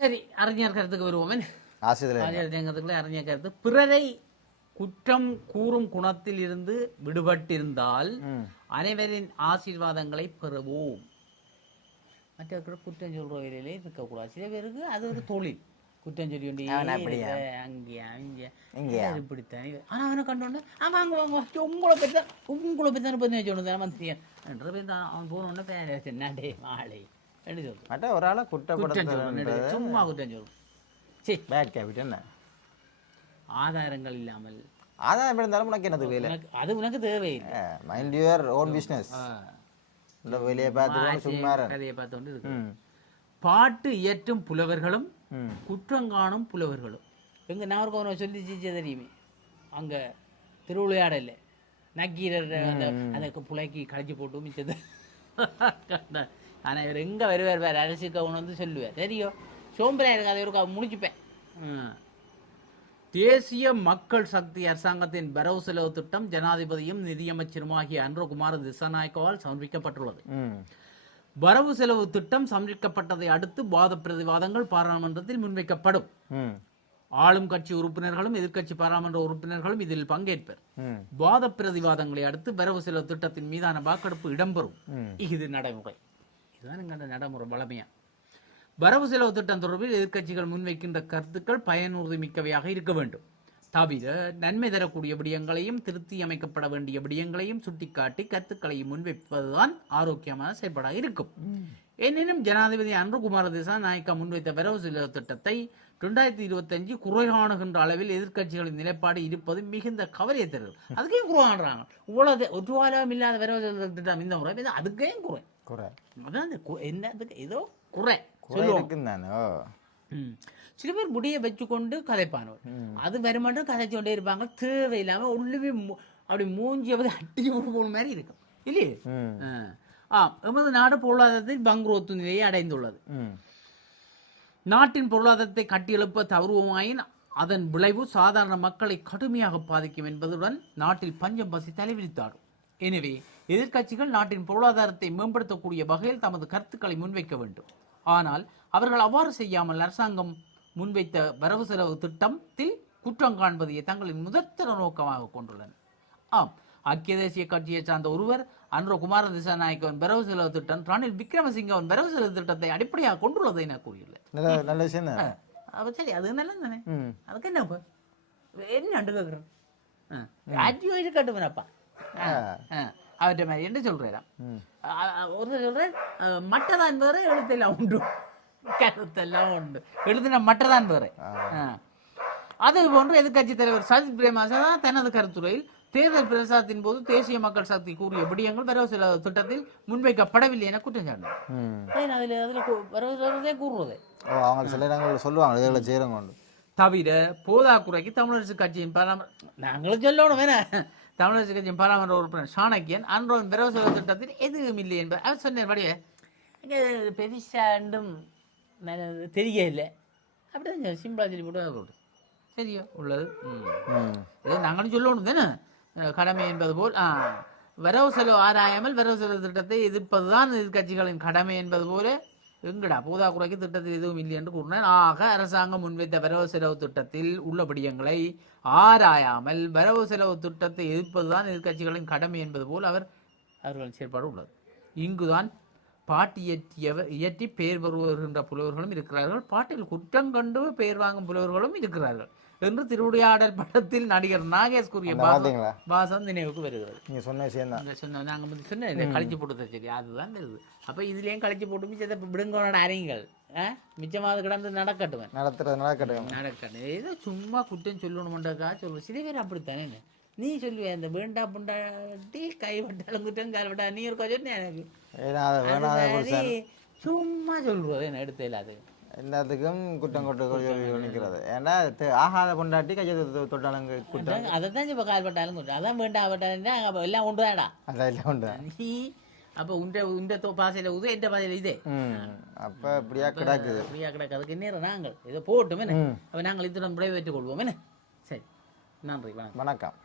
சரி அறிஞர் கருத்துக்கு வருவோமே. ஆசிரியர் அறிஞர் கருத்துக்களை அறிஞர் கருத்து. பிறரை குற்றம் கூறும் குணத்தில் இருந்து விடுபட்டிருந்தால் அனைவரின் ஆசீர்வாதங்களை பெறுவோம். மற்றவர்கள் குற்றம் சொல்றவர்களே இருக்கக்கூடாது. சில பேருக்கு அது ஒரு தொழில். குற்றம் சொல்லி கொண்டே அவன் அங்கேயா இங்கே? இப்படித்தான். ஆனா அவனை கண்டோன்னு ஆ வாங்க வாங்க உங்களை பற்றி தான் உங்களை பற்றி தானே பண்ணி வச்சோன்னு மந்திரியன் என்ற பேர் தான். அவன் போனோடனே பேர் நடே மாலை. ஒரு ஆளை குற்றம் சும்மா குற்றம் சரி பேட் கேபிட் என்ன? ஆதாரங்கள் இல்லாமல். ஆதாயம் இருந்தாலும் உனக்கு என்னது வேலை? உனக்கு அது உனக்கு தேவையில்லை. மைண்ட் யுவர் ஓன் பிஸ்னஸ் ஆ. இந்த வேலையை பார்த்துக்கொண்டு சும்மா. கதையை இருக்கு ம். பாட்டு இயற்றும் புலவர்களும் ம். குற்றங்காணும் புலவர்களும். எங்க நாகர்கோவனை சொல்லி ஜெயிச்ச தெரியுமே? அங்க திருவிளையாடல நக்கீரர் அந்த அந்த புலைக்கு கழிச்சு போட்டு மிச்சது ஆனா இவர் எங்க வருவார் வேற அரசு கவுன் வந்து சொல்லுவார். தெரியும்? சோம்பராயிருக்கு அதை ஒரு முடிச்சுப்பேன். தேசிய மக்கள் சக்தி அரசாங்கத்தின் வரவு செலவு திட்டம் ஜனாதிபதியும் நிதியமைச்சருமாகிய அன்றகுமார் திசாநாயக்கவால் சமர்ப்பிக்கப்பட்டுள்ளது. வரவு செலவு திட்டம் சமர்ப்பிக்கப்பட்டதை அடுத்து வாத பிரதிவாதங்கள் பாராளுமன்றத்தில் முன்வைக்கப்படும். ம். ஆளும் கட்சி உறுப்பினர்களும் எதிர்க்கட்சி பாராளுமன்ற உறுப்பினர்களும் இதில் பங்கேற்பர். வாத பிரதிவாதங்களை அடுத்து வரவு செலவு திட்டத்தின் மீதான வாக்கெடுப்பு இடம்பெறும். இது நடைமுறை. இதுதான் எங்கள் நடைமுறை வளமையா. வரவு செலவு திட்டம் தொடர்பில் எதிர்க்கட்சிகள் முன்வைக்கின்ற கருத்துக்கள் பயனுறுதி மிக்கவையாக இருக்க வேண்டும். தவிர நன்மை தரக்கூடிய விடயங்களையும் திருத்தி அமைக்கப்பட வேண்டிய விடயங்களையும் சுட்டிக்காட்டி கருத்துக்களையும் முன்வைப்பதுதான் ஆரோக்கியமான செயல்பாடாக இருக்கும். எனினும் ஜனாதிபதி அன்றுகுமார திசா நாயக்கா முன்வைத்த வரவு செலவு திட்டத்தை ரெண்டாயிரத்தி இருபத்தஞ்சு குறை காணுகின்ற அளவில் எதிர்க்கட்சிகளின் நிலைப்பாடு இருப்பது மிகுந்த கவலையை தருது. அதுக்கே குறை காணுறாங்க. இவ்வளவு ஒற்றுவாலம் இல்லாத வரவு திட்டம் இந்த முறை. இது அதுக்கே குறை. குறை. அதான் என்னதுக்கு ஏதோ குறை. சில பேர் முடியை வச்சுக்கொண்டு கதைப்பானவர். அது வருமாட்டும் கதைச்சு கொண்டே இருப்பாங்க. தேவையில்லாம உள்ளுமே அப்படி மூஞ்சி அப்படி அட்டி போன மாதிரி இருக்கும். இல்லையே? ஆ. எமது நாடு பொருளாதாரத்தில் பங்குரோத்து நிலையை அடைந்துள்ளது. நாட்டின் பொருளாதாரத்தை கட்டியெழுப்ப தவறுவோமாயின் அதன் விளைவு சாதாரண மக்களை கடுமையாக பாதிக்கும் என்பதுடன் நாட்டில் பஞ்சம் பசி தலைவிரித்தாடும் எனவே எதிர்க்கட்சிகள் நாட்டின் பொருளாதாரத்தை மேம்படுத்தக்கூடிய வகையில் தமது கருத்துக்களை முன்வைக்க வேண்டும். ஆனால் அவர்கள் அவ்வாறு செய்யாமல் அரசாங்கம் முன்வைத்த வரவு செலவு திட்டத்தில் குற்றம் காண்பதையே தங்களின் முதற்தர நோக்கமாக கொண்டுள்ளனர். ஆம் ஐக்கிய தேசிய கட்சியை சார்ந்த ஒருவர் அன்ரோ குமார திசாநாயக்கவன் வரவு செலவு திட்டம் ரணில் விக்ரமசிங்கவன் வரவு செலவு திட்டத்தை அடிப்படையாக கொண்டுள்ளதை என கூறியுள்ளார் நல்ல விஷயம் தானே. அப்ப சரி அது நல்லது தானே? அதுக்கு என்ன இப்போ என்ன அண்டு கேட்குறேன் அஜியோ இருக்கட்டும் வேணப்பா அவர்கிட்ட மாதிரி என்ன சொல்கிறேன் ஒருத்தர் சொல்கிறேன் மட்டதான் வேறு எழுத்தெல்லாம் உண்டு. கருத்தெல்லாம் உண்டு. எழுதின மட்டதான் வேறு அது போன்று எதிர்க்கட்சி தலைவர் சஜித் பிரேமதாசா தனது கருத்துரையில் தேர்தல் பிரசாரத்தின் போது தேசிய மக்கள் சக்தி கூறிய விடயங்கள் வரவு செலவு திட்டத்தில் முன்வைக்கப்படவில்லை என குற்றம் சாட்டினார். தவிர போதாக்குறைக்கு தமிழரசு கட்சியின் பாராம நாங்களும் சொல்லணும் வேணா தமிழரசு கட்சியின் பாராமன்ற உறுப்பினர் சாணக்கியன் அன்றோன் வரவு செலவு திட்டத்தில் எதுவும் இல்லை என்பது அவர் இங்கே பெருசாண்டும் தெரியல அப்படிதான் சிம்பிளா சொல்லி போட்டு. சரியோ உள்ளது. ம். ம். ஏதோ நாங்களும் சொல்லணும் தானே? கடமை என்பது போல் வரவு செலவு ஆராயாமல் வரவு செலவு திட்டத்தை எதிர்ப்பதுதான் எதிர்கட்சிகளின் கடமை என்பது போல. எங்கடா போதாக்குறைக்கு திட்டத்தில் எதுவும் இல்லை என்று கூறினார். ஆக அரசாங்கம் முன்வைத்த வரவு செலவு திட்டத்தில் உள்ள விடயங்களை ஆராயாமல் வரவு செலவு திட்டத்தை எதிர்ப்பதுதான் எதிர்கட்சிகளின் கடமை என்பது போல் அவர் அவர்களின் செயற்பாடு உள்ளது. இங்குதான் பாட்டு இயற்றியவர் இயற்றி பெயர் பெறுகின்ற புலவர்களும் இருக்கிறார்கள். பாட்டில் குற்றம் கண்டு பெயர் வாங்கும் புலவர்களும் இருக்கிறார்கள். என்று திருவிளையாடல் படத்தில் நடிகர் நாகேஷ் கூறிய பாசம் நினைவுக்கு வருகிறது. நீங்கள் சொன்ன விஷயம் தான். சொன்ன நாங்க வந்து சொன்னேன் கழிச்சு போட்டு சரி அதுதான் வருது அப்ப இதுலயும் கழிச்சு போட்டு மிச்சத்தை விடுங்கோட அறையுங்கள் மிச்சமாவது கிடந்து நடக்கட்டுவன் நடத்துறது நடக்கட்டும். நடக்கணும் ஏதோ சும்மா குற்றம் சொல்லணுமெண்டாக்கா சொல்லு சில பேர் அப்படித்தானே. நீ சொல்லுவே இந்த வேண்டா புண்டாட்டி கைப்பட்டாலும் குற்றம் கால்பட்டா நீ இருக்கா சொன்ன எனக்கு. சும்மா சொல்றது என்ன எடுத்த இல்லாது எல்லாத்துக்கும் குற்றம் கொட்டு நிற்கிறது ஏன்னா ஆகாத கொண்டாட்டி கையை தொட்டாலும் குற்றம். அதை தான் இப்போ கால்பட்டாலும் குற்றம். அதான் வேண்டாம் அப்போ எல்லாம் உண்டு தான்டா அதான் இல்லை உண்டு. நீ அப்போ உண்ட உண்ட தோ பாசையில் உது எந்த பாசையில் இதே? அப்போ இப்படியா கிடக்குது. ஃப்ரீயாக கிடக்கிறதுக்கு நேரம் நாங்கள். இதை போட்டுமே ம். அப்போ நாங்கள் இத்துடன் விடைபெற்றுக் கொள்வோம் என்ன? சரி. நன்றி வணக்கம். வணக்கம்.